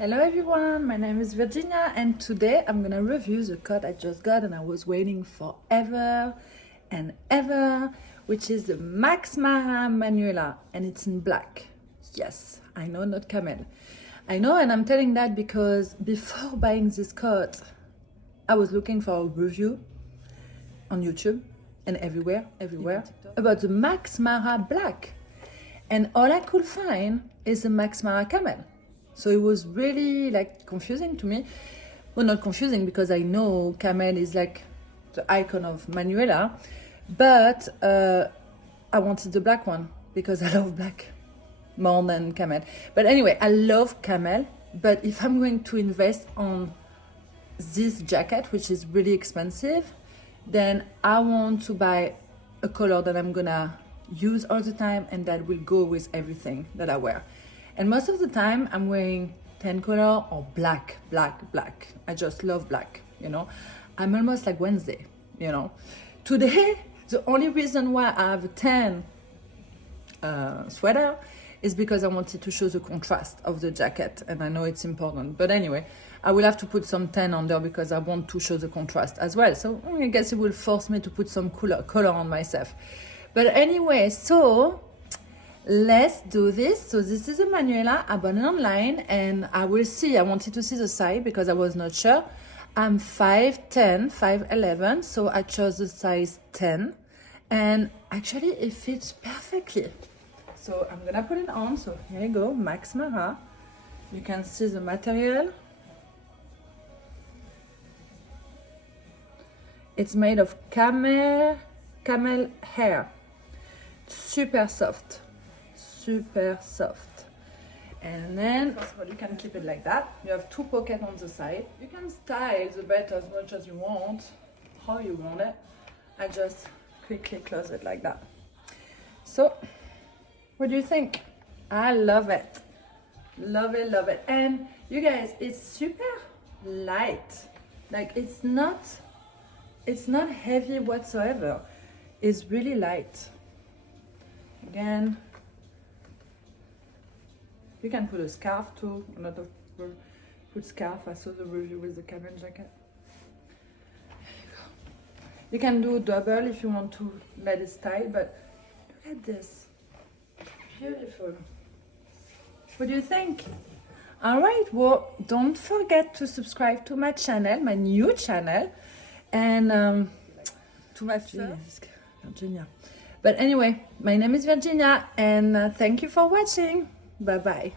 Hello everyone, my name is Virginia and today I'm gonna review the coat I just got and I was waiting forever and ever, which is the Max Mara Manuela, and it's in black. Yes, I know, not camel. I know, and I'm telling that because before buying this coat I was looking for a review on YouTube and everywhere about the Max Mara black, and all I could find is the Max Mara camel. So it was really like confusing to me. Well, not confusing because I know camel is like the icon of Manuela, but I wanted the black one because I love black more than camel. But anyway, I love camel, but if I'm going to invest on this jacket, which is really expensive, then I want to buy a color that I'm gonna use all the time and that will go with everything that I wear. And most of the time I'm wearing tan color or black. I just love black, you know. I'm almost like Wednesday, you know. Today, the only reason why I have a tan sweater is because I wanted to show the contrast of the jacket, and I know it's important. But anyway, I will have to put some tan under because I want to show the contrast as well. So I guess it will force me to put some color on myself. But anyway, so let's do this. So this is a Manuela. I bought it online and I will see. I wanted to see the size because I was not sure. I'm 5'10", 5'11", so I chose the size 10. And actually it fits perfectly. So I'm gonna put it on. So here you go, Max Mara. You can see the material. It's made of camel hair. Super soft. And then first of all, you can keep it like that. You have two pockets on the side. You can style the belt as much as you want, how you want it. I just quickly close it like that. So what do you think? I love it. Love it. And you guys, it's super light. Like it's not heavy whatsoever. It's really light. Again, you can put a scarf too. A lot of people put scarf. I saw the review with the camel jacket. There you go. You can do double if you want to let it style, but look at this. Beautiful. What do you think? All right, well, don't forget to subscribe to my channel, my new channel, and to my first Virginia. But anyway, my name is Virginia, and thank you for watching. Bye bye.